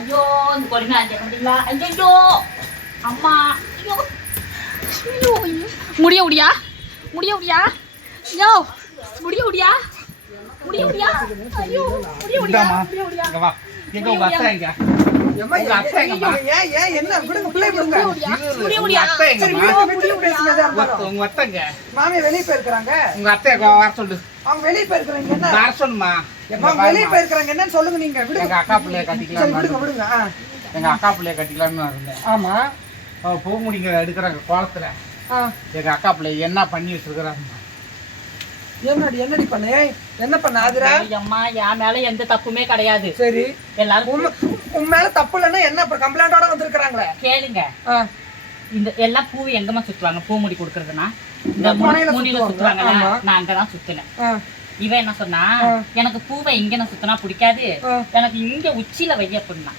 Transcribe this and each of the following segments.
ஐயோ இந்த கொடுமை முடியல. ஐயோ அம்மா. ஐயோ ஐயோ முடிய முடியா முடிய முடியா யோ முடிய முடியா முடிய முடியா. ஐயோ முடிய முடியா முடிய முடியா. இங்க வா. எங்க உங்க அத்தை எங்க? உங்க அத்தை எங்கம்மா? ஏன் என்ன விடுங்க பிள்ளை விடுங்க. முடிய முடியா. அத்தை எங்கம்மா? உங்க அத்தை எங்க? மாமி வெளிய போயிருக்காங்க. உங்க அத்தை வர சொல்லு. அவங்க வெளிய போயிருக்காங்க. என்ன வர சொல்லுமா. அவங்க வெளிய போயிருக்காங்க. என்னன்னு சொல்லுங்க நீங்க. விடுங்க. எங்க அக்கா பிள்ளைய சரி கட்டிக்கலாம். விடுங்க விடுங்க. எங்க அக்கா பிள்ளைய கட்டிக்கலாம்னு இருந்தேன். ஆமா. பூ முடிங்க எடுக்கிறாங்க கோலத்துல. எங்க அக்கா பிள்ளைய என்ன பண்ணி வச்சிருக்கிறாங்க? என்னடி பண்ண? என்ன பண்ண ஆதிரா? அம்மா என் மேல எந்த தப்புமே கிடையாது. சரி எல்லாரும் உன் மேல தப்பு இல்லைன்னா என்ன இப்ப கம்ப்ளைண்டோட வந்திருக்காங்களே? கேளுங்க. இந்த எல்லா பூ எங்கம்மா சுத்துவாங்க? பூ முடி கொடுக்கறதுனா இந்த முனியில சுத்துவாங்கல்ல, நான் அங்கதான் சுத்தினேன். இவன் என்ன சொன்னா, எனக்கு பூவை இங்க நான் சுத்தினா பிடிக்காது, எனக்கு இங்க உச்சியில வை அப்படின்னா.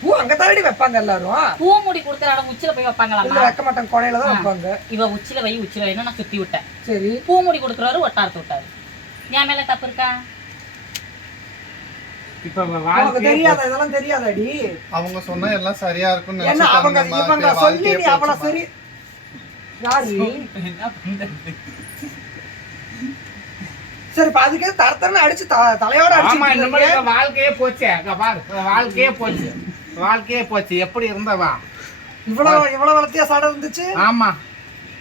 பூ அங்க தாண்டி வைப்பாங்க எல்லாரும். பூ முடி கொடுக்குற இடம் உச்சியில போய் வைப்பாங்களா? வைக்க மாட்டாங்க, கொனையில தான் வைப்பாங்க. இவ உச்சியில வை உச்சியில வைன்னு நான் சுத்தி விட்டேன். சரி பூ முடி கொடுக்குறாரு ஒட்டாரத்து விட்டாரு. என் மேல தப்பு இருக்கா? இப்ப உனக்கு தெரியாதா? இதெல்லாம் தெரியாதாடி? அவங்க சொன்னா எல்லாம் சரியா இருக்கும்னு என்ன அவங்க இவங்க சொல்லி நீ அவள சரி யாரு? சரி அதுக்கு தரத்தரன்னு அடிச்சு தலையோட அடிச்சு வாழ்க்கையே போச்சு. அங்க பாரு, வாழ்க்கையே போச்சு, வாழ்க்கையே போச்சு. எப்படி இருந்தவா? இவ்வளவு வளர்த்தியா சடை இருந்துச்சு. ஆமா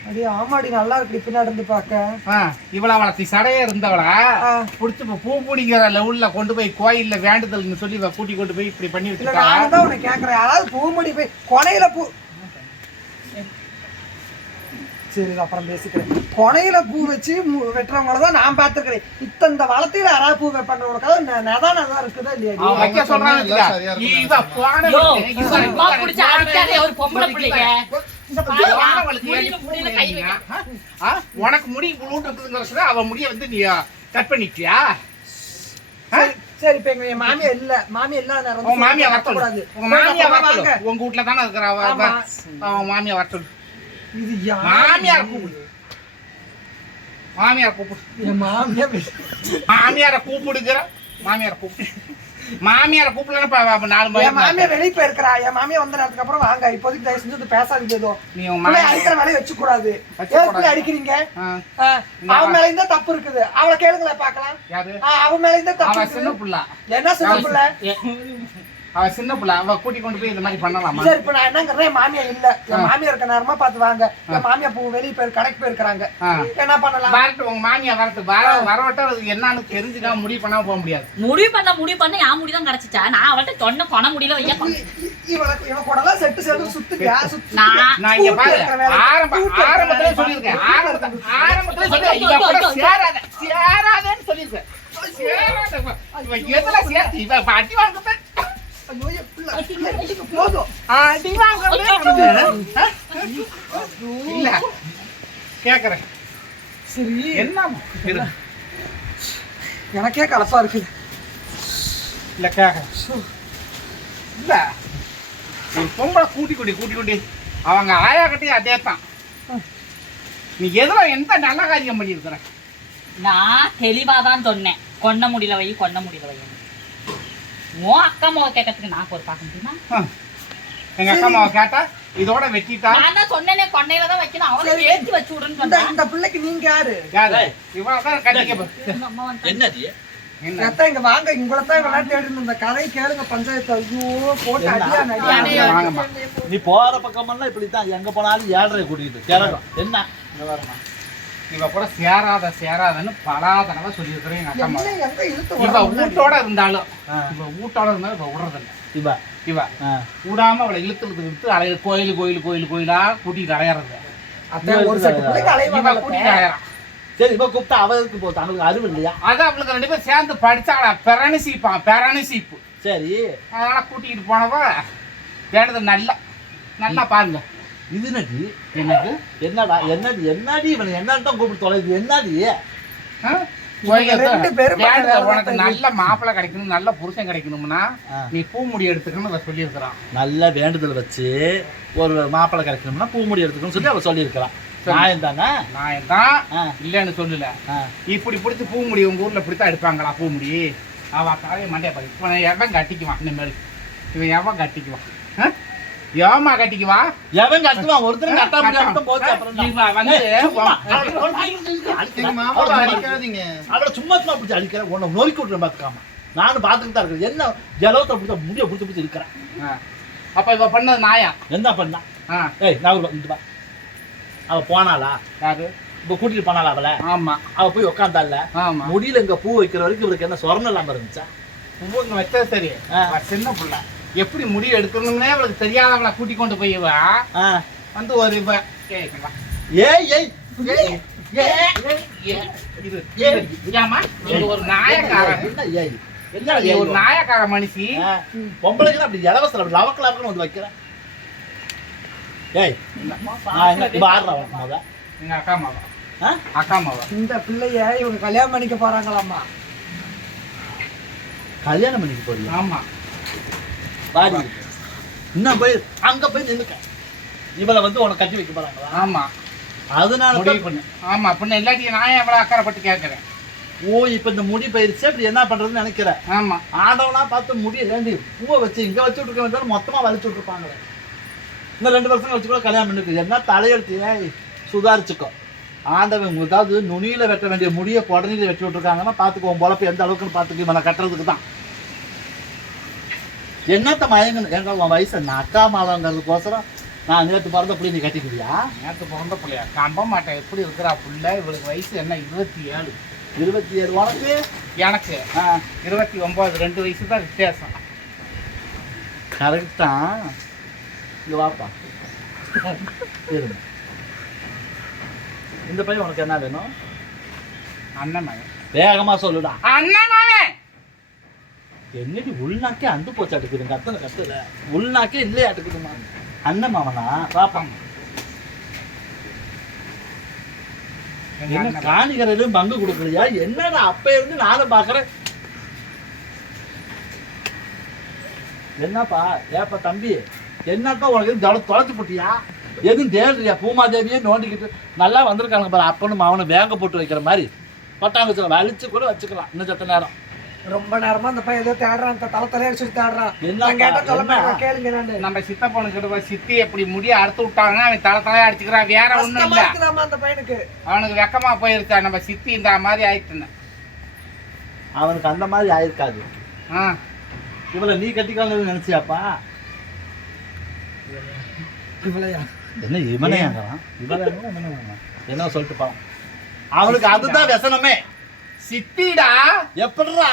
அடி ஆமாடி, நல்லா இருக்கு பின்னாடி இருந்து பாக்க. இவ்வளவு வளர்த்தி சடையே இருந்தவள புடிச்சு பூ பிடிங்கிற லெவல்ல கொண்டு போய் கோயில்ல வேண்டுதல்னு சொல்லி கூட்டி கொண்டு போய் இப்படி பண்ணி வச்சிருக்கா. நான் தான் உன்னை கேக்குறேன், யாராவது பூ முடி போய் கொனையில பூ. சரி அப்புறம் பேசிக்கிறேன். கொனையில பூ வச்சு வெட்டுறவங்களதான் நான் பாத்துக்கிறேன். இந்த வளர்த்தியில யாராவது பூ வைப்பாங்க நதான் இருக்குதா இல்லையா? வைக்க சொல்றாங்க. உனக்கு முடி இருக்குதுங்கிற அவ முடிய வந்து நீ கட் பண்ணிட்டியா? சரி இப்ப எங்க மாமியா இல்ல, மாமியா இல்ல உங்க மாமியா வரக்கூடாது. உங்க மாமியா வாங்க, உங்க வீட்டுல தானே இருக்கிற மாமியா வரட்டு. இது மாமியார் கூப்பிடு, மாமியார் கூப்பிடு, மாமியார கூப்பிடுங்கிற மாமியார கூப்பிடு. மாமியார கூப்பிடலன்னா 4 மணி. மாமியா வெளியே போயிருக்கிறா. என் மாமியா வந்த நேரத்துக்கு அப்புறம் வாங்க. இப்போதைக்கு தயவு செஞ்சு பேசாதீங்க. ஏதோ நீ அடிக்கிற வேலையை வச்சு கூடாது. அடிக்கிறீங்க அவன் மேல இருந்தா தப்பு இருக்குது. அவளை கேளுங்களே பாக்கலாம். அவன் மேல இருந்தா தப்பு. சின்ன புள்ள. என்ன சின்ன புள்ள? அவ சின்ன புள்ள. அவ கூட்டி கொண்டு போய் இந்த மாதிரி பண்ணலாமா? சரி இப்ப நான் என்னங்கிறேன், மாமியா இல்ல. என் மாமியா இருக்க நேரமா பார்த்து வாங்க. என் மாமியா வெளியே போய் கடைக்கு போயிருக்காங்க. என்ன பண்ணலாம்? வரட்டு, உங்க மாமியா வரட்டு. வரவட்ட என்னன்னு தெரிஞ்சுக்காம முடிவு பண்ணாம போக முடியாது. முடிவு பண்ண என் முடிதான் கிடைச்சிச்சா? நான் அவள்கிட்ட சொன்ன கொன முடியல வைக்க. இவன் கூடலாம் செட்டு சுத்துங்க. நான் இங்க பாரு, ஆரம்பத்திலே சொல்லியிருக்கேன். ஆரம்பத்திலே சேராதேன்னு சொல்லியிருக்கேன். எதுல சேர்த்து இவ அடி வாங்க இல்ல கேக்குறேன். சரி என்ன எனக்கே கலப்பா இருக்கு. இல்ல கேக்குறேன். இல்ல ஒரு பொம்பளை கூட்டி அவங்க ஆயா கட்டி அதே தான். நீ எதுல எந்த நல்ல காரியம் பண்ணியிருக்கிற? நான் தெளிவாதான் சொன்னேன், கொன்ன முடியல வை. உன் அக்கா மாவை கேட்கறதுக்கு நான் ஒரு பார்க்க முடியுமா? எங்க அக்கா மாவை கேட்டா இதோட வெட்டிட்டா. நான் தான் சொன்னேனே கொன்னையில தான் வைக்கணும். அவளை ஏற்றி வச்சு விடுன்னு சொன்னேன். இந்த பிள்ளைக்கு நீங்க யாரு? இவ்வளவுதான் கட்டிக்க. என்னது இங்க வாங்க, இங்கதான் விளையாட்டு தேடி இந்த கதையை கேளுங்க. பஞ்சாயத்து ஐயோ போட்டு அடியா நீ போற பக்கமெல்லாம் இப்படித்தான், எங்க போனாலும் 7:30 கூட்டிட்டு கேரளம். என்ன இவ கூட சேராதன்னு பல தடவை சொல்லியிருக்கிறேன். எங்க அக்கா இழுத்து இவ வீட்டோட இருந்தாலும் இவ விடுறதில்ல. இவ விடாம அவளை இழுத்து அலைய கோயிலா கூட்டிட்டு அலையறது. ஒரு செட்டு பிள்ளைக்கு அலைவா கூட்டிட்டு அலையறான். சரி இப்ப கூப்பிட்டா அவருக்கு போகுது, அவங்களுக்கு அறிவு இல்லையா? அது அவளுக்கு 2 பேரும் சேர்ந்து படிச்சாங்களா, பெரணசிப்பு. சரி அதனால கூட்டிகிட்டு போனவ வேண்டது நல்லா பாருங்க. இது என்னது என்னது என்னடா என்னடி இவன் என்னன்னு கூப்பிட்டு தொலைது. என்னடி உனக்கு நல்ல மாப்பிள்ளை கிடைக்கணும், நல்ல புருஷன் கிடைக்கணும்னா நீ பூமுடி எடுத்துக்கணும்னு சொல்லியிருக்கிறான். நல்ல வேண்டுதல் வச்சு ஒரு மாப்பிள்ளை கிடைக்கணும்னா பூமுடி எடுத்துக்கணும்னு சொல்லி அவ சொல்லியிருக்கிறான். நியாயம் தானே? நியாயம் தான், இல்லன்னு சொல்லல. இப்படி பிடிச்சி பூமுடி உங்க ஊர்ல பிடித்தா எடுப்பாங்களா பூமுடி? அவ தலையை மண்டைய பாரு. இப்ப எவன் கட்டிக்குவான் இனிமேல்? இவன் எவன் கட்டிக்குவான்? ஏமா கட்டிக்குவா? எவன் கட்டுவான்? ஒருத்தர் கட்ட முடியாம போச்சு. அப்புறம் மாமாவை அடிக்காதீங்க. அவளை சும்மா சும்மா பிடிச்சி அடிக்கிற உன்னை நொறுக்கி விட்டுறேன் பார்த்துக்காம. நானும் பார்த்துக்கிட்டு தான் இருக்கிறேன். என்ன ஜலத்தை பிடிச்ச முடிய பிடிச்சி இருக்கிறேன். அப்ப இவ பண்ணது நாயா? என்ன பண்ணா? ஏய் நான் இங்க வா. அவ போனாளா? யாரு? இப்ப கூட்டிட்டு போனாளா அவளை? ஆமா. அவ போய் உட்காந்தால. ஆமா. முடியல இங்க பூ வைக்கிற வரைக்கும் இவருக்கு என்ன சொரணம் இல்லாம இருந்துச்சா? பூங்க வச்சது சரி. சின்ன புள்ள எப்படி முடிவு எடுக்கணும்னே அவளுக்கு தெரியாதவளை கூட்டி கொண்டு போய் இவ வந்து ஒரு இவ ஏய் ஏய் ஒரு நாயக்காரன். ஒரு நாயக்கார மனுஷி பொம்பளைக்கு அப்படி இலவசம் அப்படி லவக்கலாம்னு வந்து வைக்கிறேன். ஏய் எங்க அக்கா மாவா. அக்கா மாவா. இந்த பிள்ளைய இவங்க கல்யாணம் பண்ணிக்க போறாங்களாம்மா. கல்யாணம் பண்ணிக்க போறீங்க? ஆமா. பாடி இன்னும் போய் அங்க போய் நின்னுக்க. இவளை வந்து உனக்கு கட்டி வைக்க போறாங்களா? ஆமா. அதனால முடிவு பண்ணு. ஆமா பின்ன இல்லாட்டி நான் எவ்வளவு அக்கறைப்பட்டு கேட்கறேன். ஓ இப்ப இந்த முடி பயிற்சி அப்படி என்ன பண்றதுன்னு நினைக்கிறேன். ஆமா. ஆடவனா பார்த்து முடி ரெண்டு பூவை வச்சு இங்க வச்சு விட்டுருக்க வேண்டாம், மொத்தமா வலிச்சு விட்டுருப்பாங்க. இன்னும் 2 வருஷம் வச்சு கூட கல்யாணம் பண்ணிருக்கு. என்ன தலையெழுத்து சுதாரிச்சுக்கோ. ஆண்டவன் ஏதாவது நுனியில வெட்ட வேண்டிய முடியை உடனே வெட்டி விட்டுருக்காங்கன்னா பார்த்துக்குவோம். பொழப்பு எந்த அளவுக்குன்னு பார்த்துக்கு இவனை கட்டுறதுக்கு தான். என்னத்த மயங்கன்னு எங்க உன் வயசு என்ன அக்கா மாவங்கிறதுக்கோசரம் நான் நேற்று பிறந்த புள்ளி நீ கட்டிக்கிறியா? நேற்று பிறந்த பிள்ளையா? கம்ப மாட்டேன். எப்படி இருக்கிறா புள்ள? இவளுக்கு வயசு என்ன? 27. 27 உனக்கு? எனக்கு 29. 2 வயசு தான் வித்தியாசம். கரெக்ட் தான். இங்க வாப்பா. இருங்க. இந்த பையன் உனக்கு என்ன வேணும்? அண்ணன் மகன். வேகமா சொல்லுடா. அண்ணன் மகன். என்னடி உள்நாக்கே அந்து போச்சு அட்டுக்குதுங்க. அத்தனை கத்துல உள்நாக்கே இல்லையே அட்டுக்குதுமா. அண்ணன் மாமனா பாப்பாங்க. என்ன காணிகரையிலும் பங்கு கொடுக்கலையா? என்னடா அப்ப இருந்து நானும் பாக்குறேன். என்னப்பா ஏப்பா தம்பி என்னக்கா உனக்கு தொலைச்சு போட்டியா? எதுவும் தேடுறியா? பூமாதேவியே நோண்டிக்கிட்டு நல்லா வந்திருக்காங்க பாரு. அப்பனும் அவனை வேங்க போட்டு வைக்கிற மாதிரி பட்டாங்க வலிச்சு கூட வச்சுக்கலாம். இன்னும் சத்த நேரம் ரொம்ப நேரமா அந்த பையன் ஏதோ தேடுறான். தலையை சொல்லி தேடுறான். என்ன கேட்டா சொல்ல கேளுங்க. நான் நம்ம சித்தப்பனுக்கு கிட்ட போய் சித்தி எப்படி முடிய அறுத்து விட்டாங்க. அவன் தலையா அடிச்சுக்கிறான். வேற ஒண்ணும் இல்ல. அந்த பையனுக்கு அவனுக்கு வெக்கமா போயிருச்சா நம்ம சித்தி இந்த மாதிரி ஆயிட்டுன்னு. அவனுக்கு அந்த மாதிரி ஆயிருக்காது. இவளை நீ கட்டிக்கலாம்னு நினைச்சியாப்பா? இவளையா? என்ன இவனையாங்கிறான்? இவளை என்ன சொல்லிட்டு பா. அவனுக்கு அதுதான் व्यसனமே. சித்திடா எப்படிடா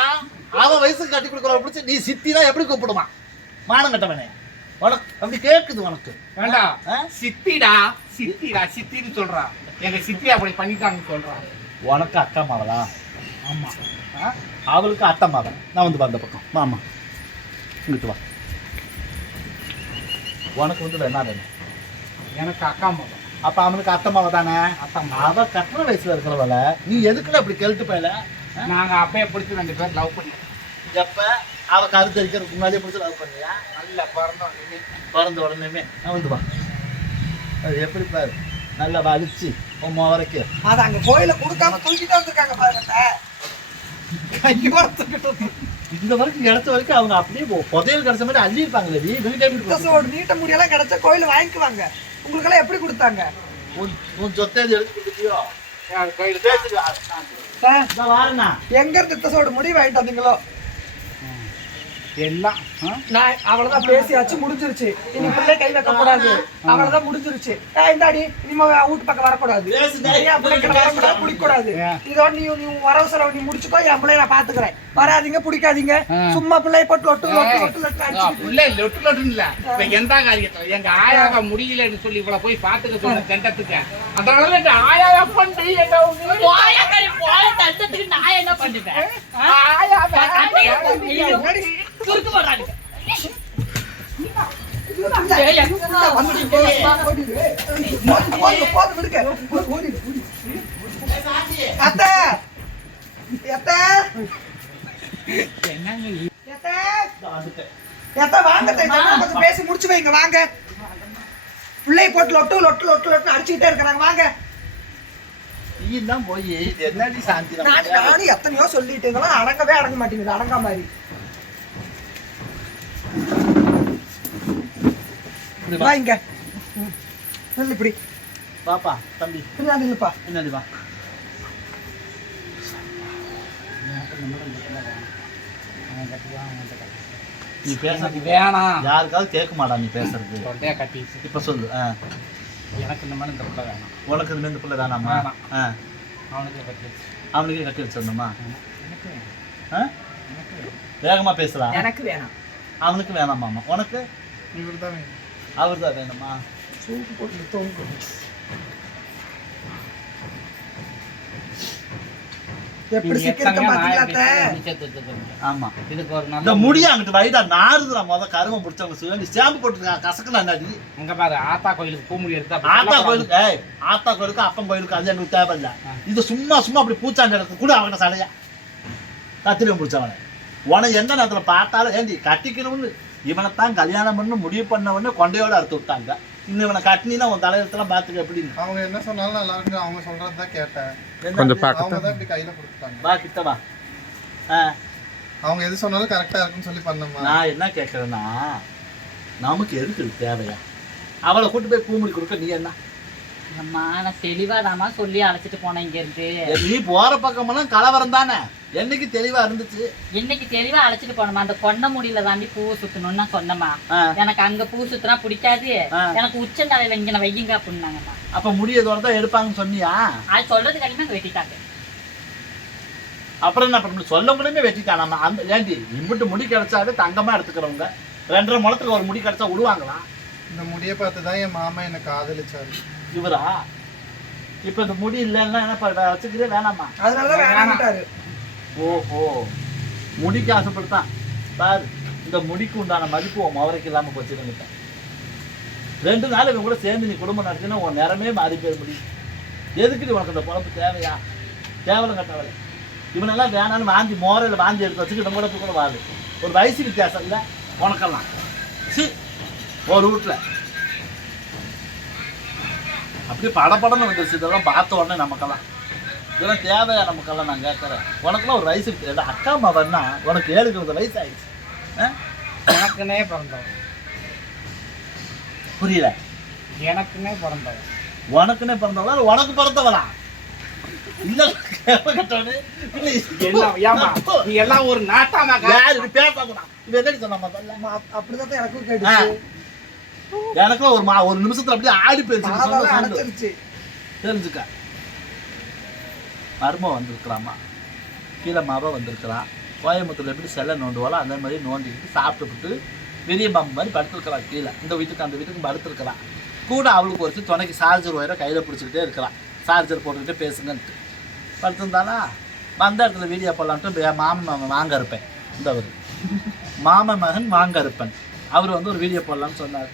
அவன் வயசுக்கு கட்டி கொடுக்குற பிடிச்சி நீ சித்தினா எப்படி கூப்பிடுமா? மானம் கட்டவனே உனக்கு அப்படி கேட்குது உனக்கு. வேண்டாம். சித்திடா சித்திடா சித்தின்னு சொல்றான். எங்க சித்தி அப்படி பண்ணிட்டாங்கன்னு சொல்றான். உனக்கு அக்கா மாவளா? ஆமா. அவளுக்கு அத்தை மாவன். நான் வந்து வந்த பக்கம் மாமா இங்கிட்டு வா. உனக்கு வந்து என்ன வேணும்? எனக்கு அக்கா மகன். அப்ப அவனுக்கு அத்தை மாவ தானே? அவ கட்டுற வயசுல இருக்கிறவள நீ எதுக்குள்ள அப்படி கெழுத்து போயல? நாங்க அப்பயே பிடிச்சி 2 பேர் லவ் பண்ணி. எப்ப அவ கருத்து அடிக்கிறதுக்கு முன்னாடியே பிடிச்சி லவ் பண்ணியா? நல்ல பிறந்த உடனே வந்து வா. அது எப்படி பாரு நல்லா வலிச்சு உன் வரைக்கும் அது அங்க கோயில கொடுக்காம தூக்கிட்டு வந்திருக்காங்க பாருங்க. இந்த வரைக்கும் கிடைச்ச வரைக்கும் அவங்க அப்படியே புதையல் கிடைச்ச மாதிரி அள்ளி இருப்பாங்களே. நீட்ட முடியெல்லாம் கிடைச்சா கோயில வாங்கிக்குவாங்க. உங்களுக்கு எல்லாம் எப்படி கொடுத்தாங்க? உன் சொத்தை எடுத்து கொடுத்தியோ? எங்க இருந்து தித்தசோட முடி வாங்கிட்டு வந்தீங்களோ? எல்லாம் நான் அவ்வளவுதான் பேசியாச்சு, முடிஞ்சிருச்சு. இனி பிள்ளை கை வைக்க கூடாது. அவ்வளவுதான் முடிஞ்சிருச்சு. இந்தாடி இனிமே வீட்டு பக்கம் வரக்கூடாது. பிடிக்கூடாது. இதோட நீ வரவு செலவு நீ முடிச்சுக்கோ. என் பிள்ளைய நான் பாத்துக்கிறேன். வராதிங்க பிடிக்காதீங்க. சும்மா பிள்ளைய போட்டு லொட்டு லொட்டு லொட்டு லொட்டு லொட்டு லொட்டு இல்ல. எந்த காரியத்துல எங்க ஆயாவ முடியலன்னு சொல்லி இவ்வளவு போய் பாத்துக்க சொன்ன தண்டத்துக்கு. அதனால எங்க ஆயாவ பண்ணி தண்டத்துக்கு நான் என்ன பண்ணிட்டேன்? குறுக்கு போடுறாங்க. பேசி முடிச்சு வைங்க. வாங்க. பிள்ளை போட்டு லொட்டு லொட்டு லொட்டு லொட்டு அடிச்சுக்கிட்டே இருக்கிறாங்க. வாங்க. போய் என்னடி சாந்தி? நானும் எத்தனையோ சொல்லிட்டீங்களா? அடங்கவே அடங்க மாட்டேங்குது. அடங்கா மாதிரி இப்படி வா இங்க நில்லு இப்படி பாப்பா தம்பி பின்னாடி நில்லுப்பா பின்னாடி வா. நீ பேசுறது வேணாம் யாருக்காவது கேட்க மாட்டா நீ பேசுறது. தொண்டையா கட்டிச்சு. இப்ப சொல்லு. எனக்கு இந்த மாதிரி இந்த பிள்ளை வேணாம். உனக்கு இந்த இந்த பிள்ளை வேணாமா? வேணாம். அவனுக்கே கட்டிச்சு. அவனுக்கே கட்டி வச்சிடணுமா? எனக்கு வேகமா பேசலாம். எனக்கு வேணாம். அவனுக்கு வேணாமாமா? உனக்கு இவர் தான் வேணும். அவர் தான் வேணுமா? சூப்பு போட்டு தோங்கு. எப்படி சிக்கிருக்க பாத்தீங்களா? ஆமா. இதுக்கு ஒரு இந்த நல்ல முடியா அங்கிட்டு வைடா நாறுதுடா. கருவம் பிடிச்சவங்க சொல்லி ஷாம்பு போட்டுருக்காங்க கசக்கலாம் என்னாடி. அங்க பாரு ஆத்தா கோயிலுக்கு பூமுடி எடுத்தா ஆத்தா கோயிலுக்கு ஆத்தா கோயிலுக்கு அப்பன் கோயிலுக்கு அது எங்களுக்கு தேவையில்ல. இது சும்மா சும்மா அப்படி பூச்சாண்டி இடத்துக்கு கூட அவன சடையா கத்திரியும் பிடிச்சவன உன எந்த நேரத்துல பார்த்தாலும் ஏண்டி கட்டிக்கணும்னு இவனைத்தான் கல்யாணம் பண்ணு முடிவு பண்ண உடனே கொண்டையோட அறுத்து விட்டாங்க. இன்னும் இவனை கட்டினா உன் தலையெழுத்தெல்லாம் பார்த்துக்க எப்படின்னு. அவங்க என்ன சொன்னாலும் நல்லா இருக்கு. அவங்க சொல்றது தான் கேட்டேன். கொஞ்சம் அவங்க தான் இப்படி கையில கொடுத்துட்டாங்க. வா கிட்ட வா. அவங்க எது சொன்னாலும் கரெக்டா இருக்குன்னு சொல்லி பண்ணமா. நான் என்ன கேட்கறேன்னா நமக்கு எதுக்கு இது தேவையா? அவளை கூட்டு போய் பூமுடி கொடுக்க நீ என்ன? அம்மா நான் தெளிவாதாம்மா சொல்லி அழைச்சிட்டு போனேன் இங்க இருந்து. நீ போற பக்கமெல்லாம் கலவரம் தானே. என்னைக்கு தெளிவா இருந்துச்சு? இன்னைக்கு தெளிவா அழைச்சிட்டு போனோமா. அந்த கொண்ட முடியில தாண்டி பூ சுத்தணும்னு நான் சொன்னமா. எனக்கு அங்க பூ சுத்தினா பிடிக்காது. எனக்கு உச்சந்தலையில இங்க வையுங்க அப்படின்னாங்கம்மா. அப்ப முடியதோட தான் எடுப்பாங்கன்னு சொன்னியா? அது சொல்றது கடிமா அங்க வெட்டிட்டாங்க. அப்புறம் என்ன பண்ண சொல்ல முடியுமே வெட்டிட்டானாமா. அந்த ஏண்டி இம்பிட்டு முடி கிடைச்சாவே தங்கமா எடுத்துக்கிறவங்க 2.5 முழத்துக்கு ஒரு முடி கிடைச்சா விடுவாங்களா? இந்த முடியை பார்த்து தான் என் மாமா என்ன காதலிச்சாரு. இவரா? இப்ப இந்த முடி இல்லைன்னா என்ன வச்சுக்கிறே வேணாமா? அதனாலதான் வேணாம்ட்டாரு. ஓஹோ முடிக்கு ஆசைப்படுத்தான் பாரு. இந்த முடிக்கு உண்டான மதிப்பு உன் மவரைக்கு இல்லாம போச்சுன்னு 2 நாள் இவங்க கூட சேர்ந்து நீ குடும்பம் நடத்தினா உன் நேரமே மாறி போயிட முடியும். எதுக்கு உனக்கு இந்த பொழப்பு தேவையா? கேவலம் கட்டவலை. இவனெல்லாம் வேணாலும் வாந்தி மோரையில் வாந்தி எடுத்து வச்சுக்கிட்ட கூட வாழு. ஒரு வயசு வித்தியாசம் இல்லை உனக்கெல்லாம். ஒரு வீட்டில் அப்படியே படப்படன்னு வந்துருச்சு. இதெல்லாம் பார்த்த உடனே நமக்கெல்லாம் இதெல்லாம் தேவையா? நமக்கெல்லாம் நான் கேட்குறேன். உனக்குலாம் ஒரு வயசு அக்கா மாவன்னா உனக்கு 7 வயசு ஆயிடுச்சு. எனக்குன்னே பிறந்தவன். புரியல? எனக்குன்னே பிறந்தவன். உனக்குன்னே பிறந்தவளா? உனக்கு பிறந்தவளா? இல்ல கேட்டவனே இல்ல. ஏமா நீ எல்லாம் ஒரு நாட்டாமா யாரு பேசாதடா. இது என்னடி சொன்ன முதல்ல? அப்படிதான் எனக்கும் கேட்டுச்சு. எனக்கும் ஒரு நிமிஷத்துல அப்படியே ஆடி போயிருச்சு. அடைச்சிருச்சு. தெரிஞ்சுக்க. மர்மம் வந்திருக்கலாமா? கீழே மாவா வந்திருக்கிறான். கோயம்புத்தூர்ல எப்படி செல்லை நோண்டுவாளோ அந்த மாதிரி நோண்டிக்கிட்டு சாப்பிட்டுக்கிட்டு பெரிய பாம்பு மாதிரி படுத்துருக்கலாம். கீழே இந்த வீட்டுக்கு அந்த வீட்டுக்கு படுத்துருக்கலாம். கூட அவளுக்கு ஒரு துணைக்கு சார்ஜர் ஒயரை கையில் பிடிச்சிக்கிட்டே இருக்கலாம். சார்ஜர் போட்டுக்கிட்டே பேசுங்கன்ட்டு படுத்துருந்தானா வந்த இடத்துல வீடியோ போடலான்ட்டு மாமன் வாங்க இருப்பேன். இந்த அவர் மாமன் மகன் வாங்க இருப்பேன். அவர் வந்து ஒரு வீடியோ போடலான்னு சொன்னார்.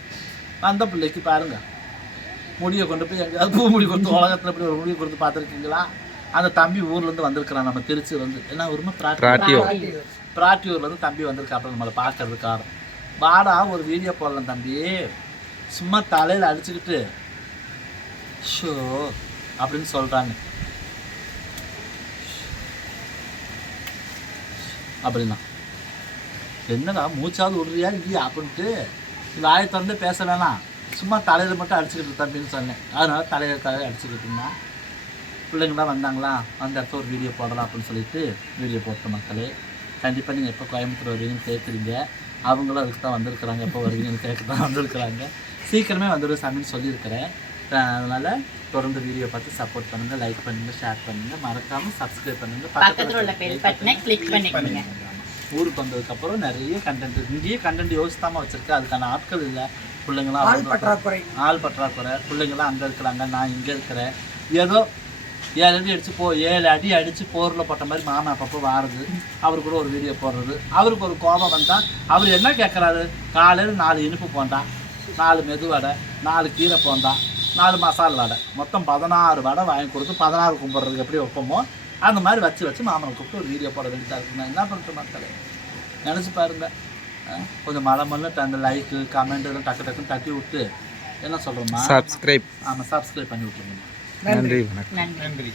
அந்த பிள்ளைக்கு பாருங்க முடியை கொண்டு போய் எங்கேயாவது பூ முடி கொடுத்து உலகத்தில் இப்படி ஒரு முடியை கொடுத்து பார்த்துருக்கீங்களா? அந்த தம்பி ஊர்லேருந்து வந்திருக்கிறான். நம்ம திருச்சி வந்து என்ன ஊருமா? பிராட்டியூர்லேருந்து தம்பி வந்திருக்காப்புல நம்மளை பார்க்கறதுக்காக. வாடா ஒரு வீடியோ போடலாம் தம்பி. சும்மா தலையில் அடிச்சுக்கிட்டு ஷோ அப்படின்னு சொல்கிறாங்க. அப்படின்னா என்னடா மூச்சாவது விடுறியா இல்லையா அப்படின்ட்டு வாயை திறந்து பேச வேணாம். சும்மா தலையில் மட்டும் அடிச்சுக்கிட்டு தம்பின்னு சொன்னேன். அதனால தலையில் அடிச்சுக்கிட்டு இருந்தான். பிள்ளைங்களாம் வந்தாங்களா அந்த இடத்துல ஒரு வீடியோ போடலாம் அப்படின்னு சொல்லிட்டு வீடியோ போட்ட மக்களே. கண்டிப்பாக நீங்கள் எப்போ கோயம்புத்தூர் வருவீங்கன்னு கேட்குறீங்க. அவங்களும் அதுக்கு தான் வந்திருக்கிறாங்க. எப்போ வருவீங்கன்னு கேட்க தான் வந்திருக்கிறாங்க. சீக்கிரமே வந்துடும் சாமின்னு சொல்லியிருக்கிறேன். அதனால் தொடர்ந்து வீடியோ பார்த்து சப்போர்ட் பண்ணுங்கள், லைக் பண்ணுங்கள், ஷேர் பண்ணுங்கள், மறக்காமல் சப்ஸ்கிரைப் பண்ணுங்கள், பக்கத்துல உள்ள பெல் பட்டனை கிளிக் பண்ணிக்கோங்க. ஊருக்கு வந்ததுக்கப்புறம் நிறைய கண்டென்ட் இங்கேயே கண்டென்ட் யோசித்தாமல் வச்சுருக்கேன். அதுக்கான ஆட்கள் இல்லை. பிள்ளைங்களாம் ஆள் பற்றாக்குறை. பிள்ளைங்களாம் அங்கே இருக்கிறாங்க, நான் இங்கே இருக்கிறேன். ஏதோ 7 அடி அடித்து 7 அடி அடித்து போரில் போட்ட மாதிரி மாமா அப்பப்போ வாருது. அவர் கூட ஒரு வீடியோ போடுறது. அவருக்கு ஒரு கோபம் வந்தால் அவர் என்ன கேட்குறாரு? காலையில் 4 இனிப்பு போண்டா, 4 மெது வடை, 4 கீரை போண்டா, 4 மசால் வடை, மொத்தம் 16 வடை வாங்கி கொடுத்து 16 கும்பிட்றதுக்கு எப்படி வைப்போமோ அந்த மாதிரி வச்சு மாமனை கூப்பிட்டு ஒரு வீடியோ போட வேண்டியதாக இருக்குது. நான் என்ன பண்ணுறேன் மக்களே? நினச்சி பாருங்க. கொஞ்சம் மழை அந்த லைக்கு கமெண்ட் எல்லாம் டக்குன்னு தட்டி விட்டு என்ன சொல்கிறோம்மா? சப்ஸ்கிரைப். ஆமாம், சப்ஸ்கிரைப் பண்ணி விட்டுருங்க. நன்றி. நன்றி. நன்றி.